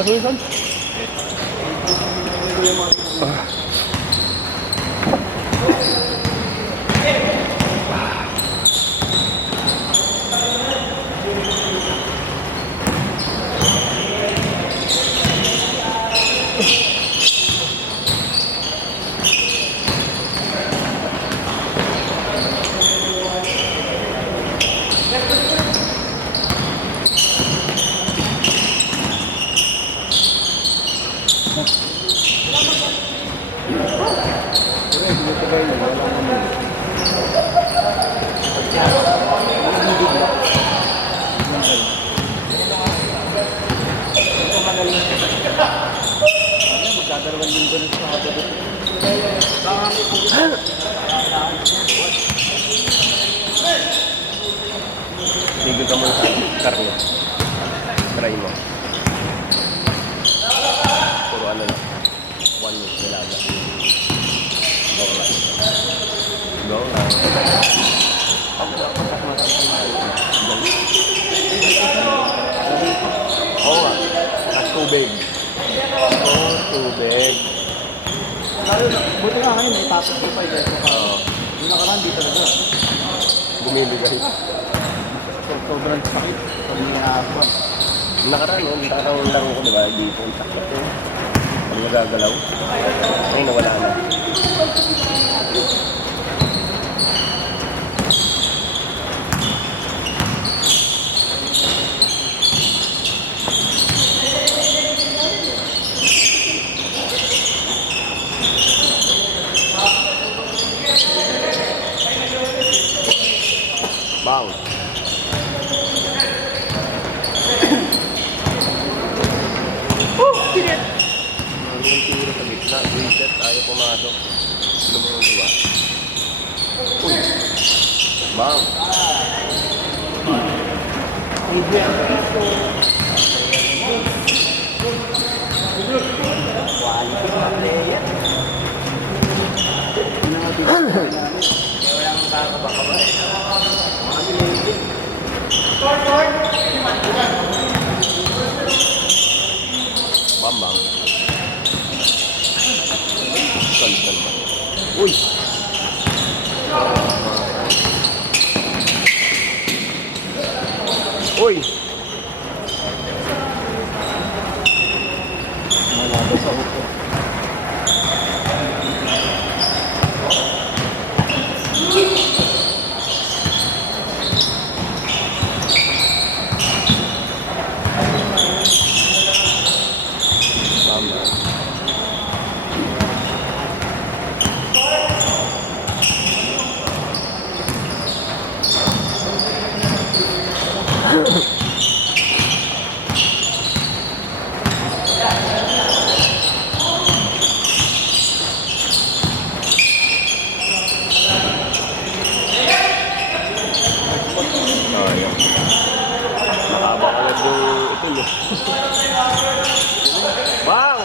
Pasulisan. Magdadalawang linggo na sa hapon. Tigil ka muna sa karne. Try mo. Puro ano lang. 1 minute nilaga. Go lang. Go lang. Pag napatak mo sa oo nga. At tubig. Oh, tubig. Buti nga ngayon, may tapos ko pa yun. Oo. Yung nakaraan dito na doon. Bumibigay. Sobrang sakit. Pag nakakot. Nakaraan lang ko, di ba? Dito ang sakit ko. Pag nagagalaw. Ay, nawala na. Bang. Yung tiro sa gitna, reset, ayaw pumasok. Lumuluwa. Uy. Bang. Bambang. Salsan ba? Uy! Uy! Malado sa upo. Nakabakalad yung itulo. Wow!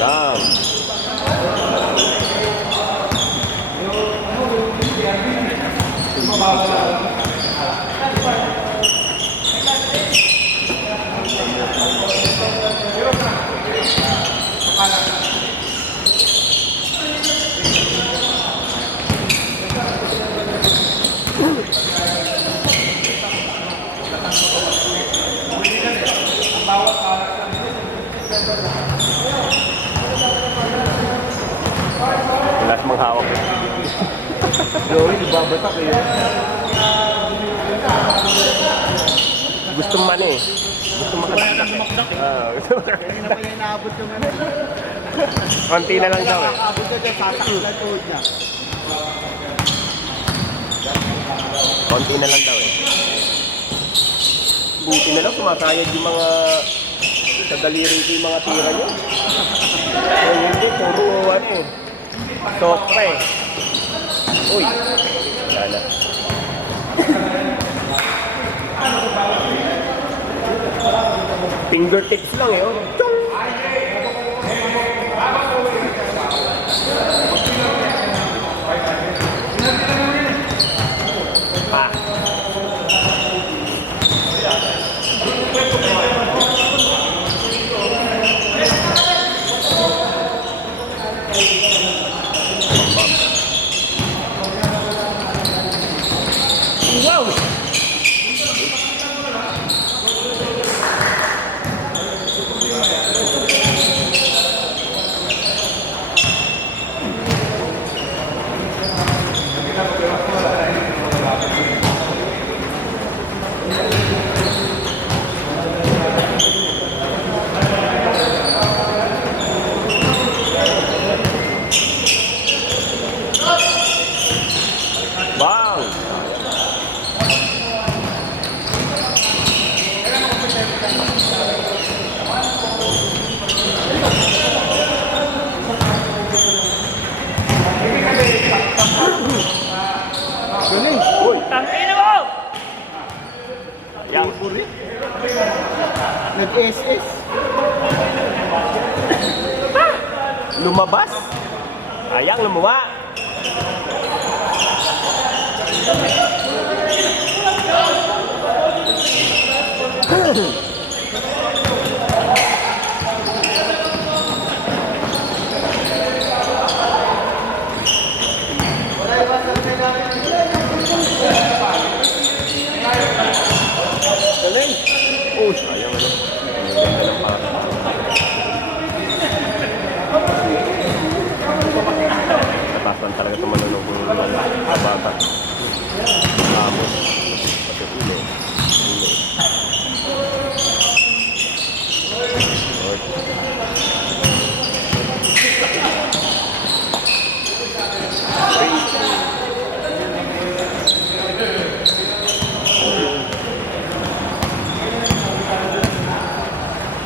Damn. Wala sa mga hawak. Joey, ibabatak eh. Gusto man eh. Gusto makadakdak eh. Gusto makadakdak. Kaya na pa yung inaabot yung ano. Konti na lang daw eh. Nakakabot na dyan, tataklan tuhod niya. Konti na lang daw eh. Buti na lang sumasayad yung mga sa daliri ko yung mga tira niyo. Ay, hindi, puro ano. Sopre. Uy. Wala na. Fingertips lang eh. Oh. Chong! Ah. Wow! Bang! Galing. Uy! Tangina mo! Yang. Nag-SS. Lumabas? Ayang lumuwa. Galing. Uy! Ayang ano. Ang ganda ng parang. Natasan talaga ito manunong kung kabata. Tapos, pati ulo.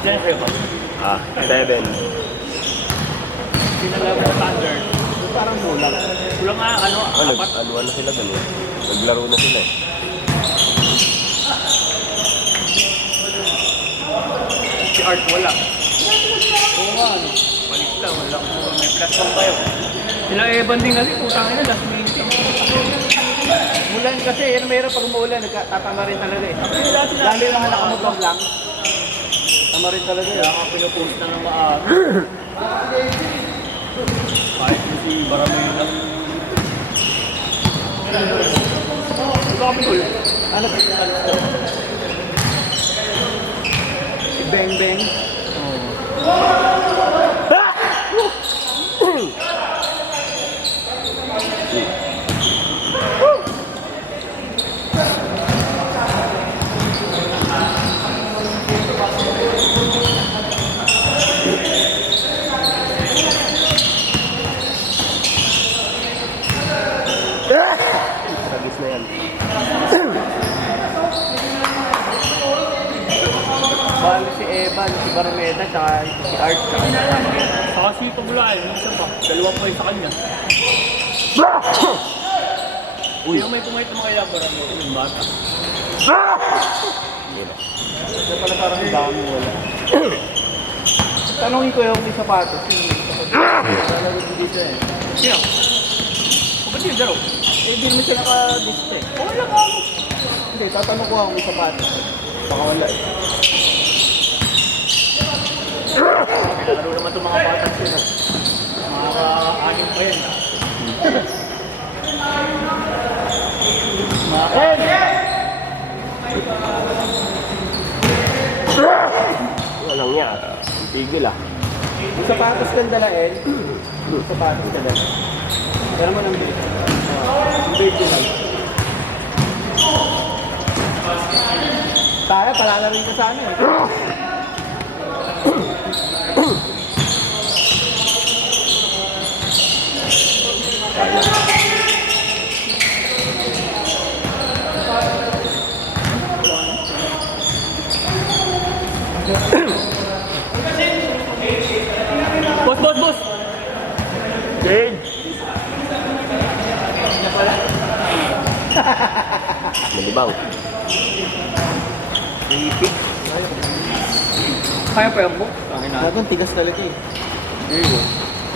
Diyan kayo ba? 7. Pinalaban ng Thunder. Parang bulang. Kulang nga, ano, apat. Ano na sila ganun? Naglaro na sila eh. Si Art wala. Oo nga. Ano. Balik lang, wala. May platform kayo. Sila Evan din kasi, putang ina, last minute. Mulan kasi, yan mayroon pag umuulan, nagtatama rin talaga eh. Lalo yung mga nakamotor lang. Tama rin talaga Kaya eh. nga pinupost na ng maaga. Kahit mo si Baramela. Ito kami ko yun. Ano pa siya? Si Beng Beng. Sagis na yan. Bali si Evan, si Barmeda, tsaka si Art. Saka si Pabulayan, yung isa pa. Dalawang point sa kanya. Uy! Yung may pumayat naman kay Baramela, yung bata. Hindi na. Kaya pala parang ang dami wala. Tanongin ko yung may sapatos. Yung may sapatos. Talaga dito eh. Sino? O ba't yung dalaw? Eh, di mo siya naka-liste. Okay lang ako. Hindi, tatanong ko ako may sapatos. Baka wala eh. Lalo naman itong mga bata sila. Mga anim pa yan. Walang niya. Ang tigil ah. May sapatos kang dalain. May sapatos ka dalain. Pero mo ng bait. Ang bait ko lang. Tayo, palalarin ko sana eh. Boss, Change! Malibang. Ipik. Kaya pa yung book? Ang ina. Ang tigas talaga eh.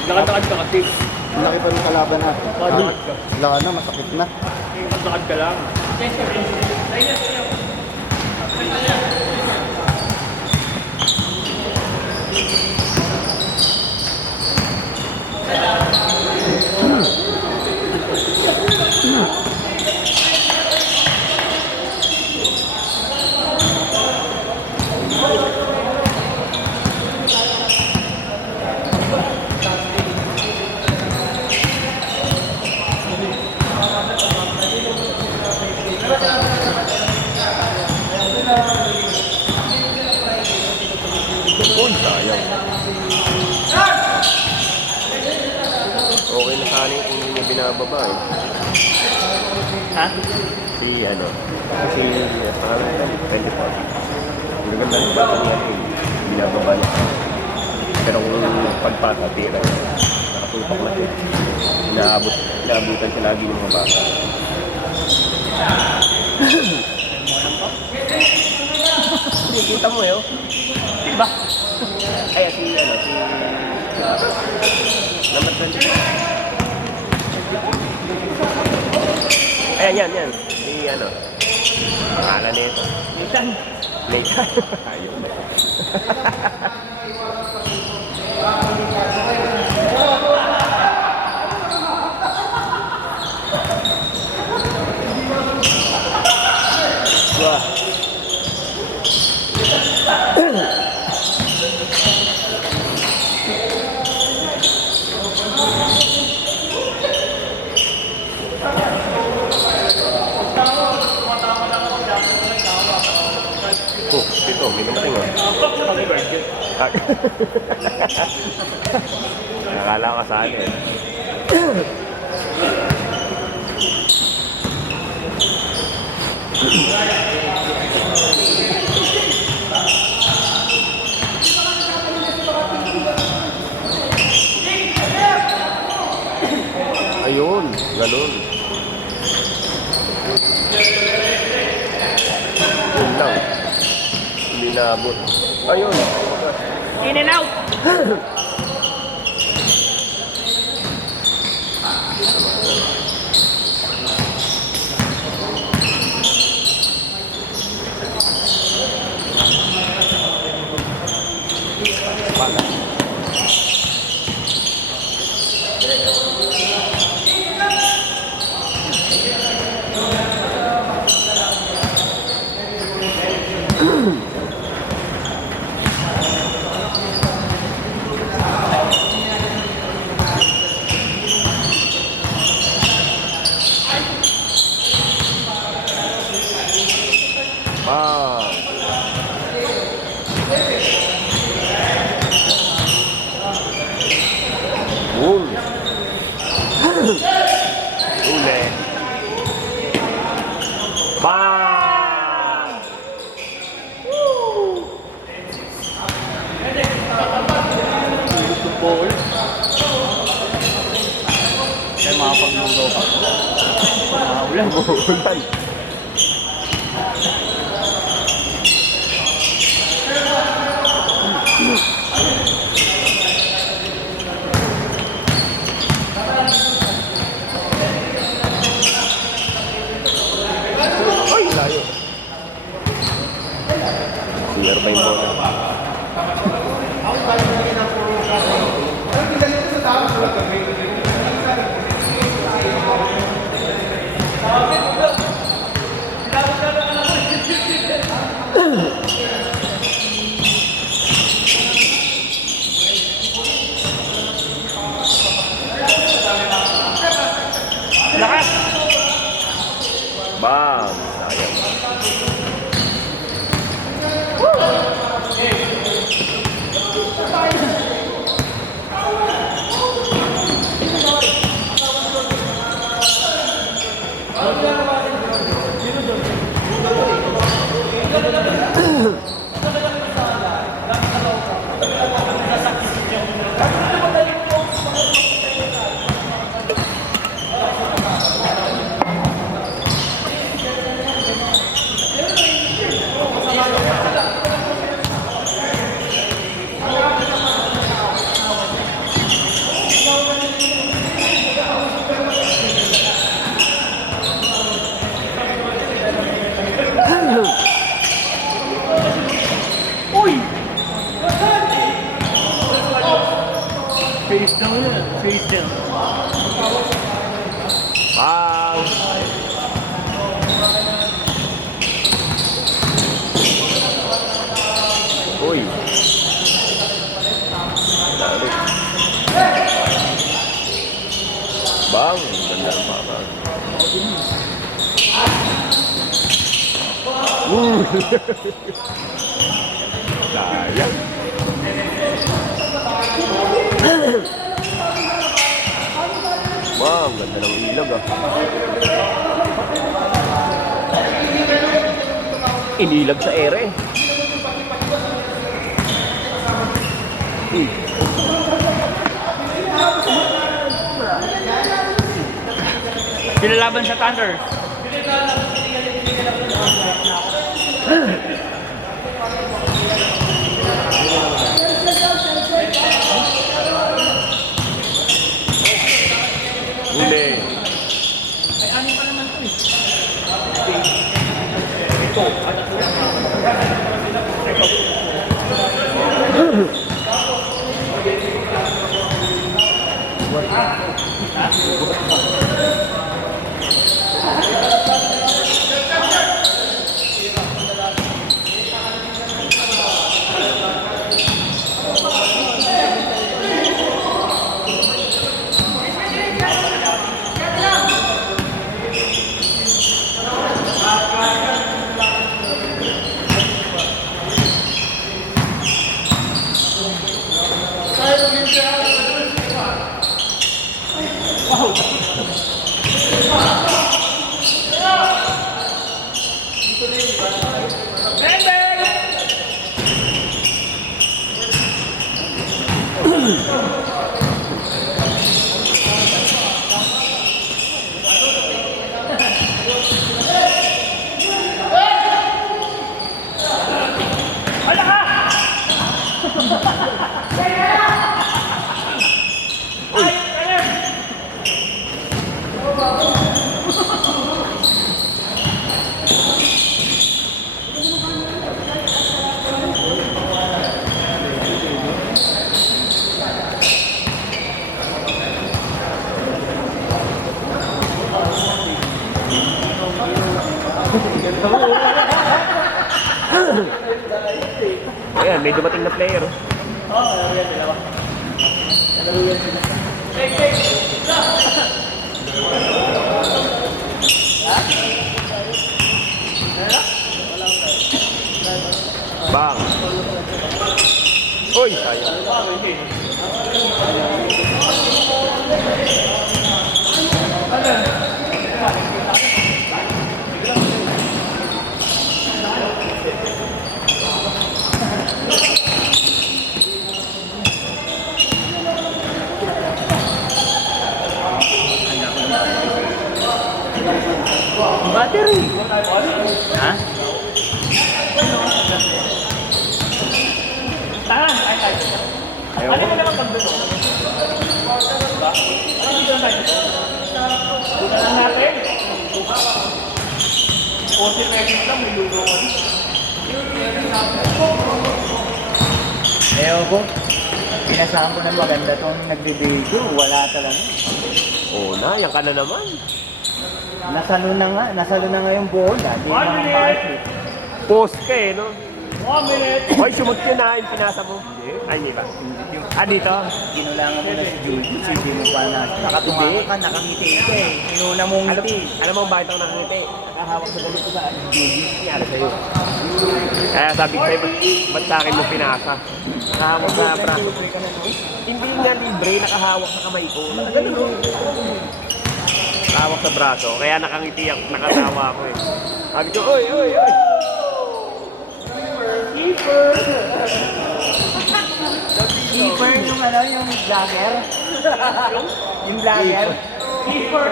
Lakad-lakad ka kasi. Ang laki pa ng kalaban natin. Lakad ka. Wala na, masakit na. Lakad ka lang. Uy, sayang. Okay na sana yung kung hindi niya binababa eh. Ha? Si ano? Si parang 24. Ang ganda ng bata niya eh. Binababa niya. Pero kung pagpapatira, nakatupak na siya. Inaabutan siya lagi ng mga bata. Hindi, kita mo eh oh. Diba? Ay, si ano, si... Number 24. Ayan, yan. Si ano. Pangalan nito. Minsan. Nathan. Ayun. Wah. Oh, dito, may dumating oh. Ah. Nakakala ko kasali eh. Ayun, ganun. Yun lang. Hindi naabot. Ayun. In and out! Baga. Wow. Uli. Uli. Bang! Football. Kaya makapaglugaw pa. Ulan. Ulan. Ay, layo. Singer pa yung bola. Lakas! Bang! Sayang. Face down yun. Face down. Wow! Uy! Dali. Bang! Ganda ng bang. Sayang. Wow, ganda ng ilog ah. Inilag sa ere. Uy. Pinalaban sa Thunder. Huli. Ay, ano pa naman ito eh. Ayan, may dumating na player. Bang! Uy, sayang. Battery. Ha? Tahan, ay. Ayaw Ano ko. mo naman pag doon? Ano dito na tayo? Dito na natin. 40 pesos lang, may lulo ko. Ewan ko. Pinasahan ko na maganda itong nagbibideo. Wala talaga. Oh, na, yan ka na naman. Nasalo na nga yung buo na. Di One mga minute. bakit. Post ka eh, no? 1 minute. Hoy, sumot yun na, yung pinasa mo. Ay, hindi ba? Ah, dito? Ginulangan mo na si Julie. Hindi mo pa na. Nakatunga ka, nakangiti ka eh. Inuna mong Alam, ngiti. alam mo bakit ako nakangiti? Nakahawak sa galit ko sa Julie. Nangyari sa'yo. Kaya sabi ko sa'yo, ba't sa akin mo pinasa? Nakahawak sa braso. Hindi nga libre, nakahawak sa kamay ko. Ganun. Nakahawak sa braso, kaya nakangiti ako, nakatawa ako eh. Sabi ko, oy, oy, oy! Keeper yung ano, yung vlogger. Yung vlogger. Keeper.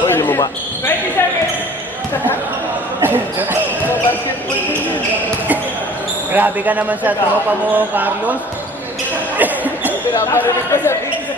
Oy, lumaba. 20 seconds. Grabe ka naman sa tropa mo, Carlos. Pinaparinig ko sa video.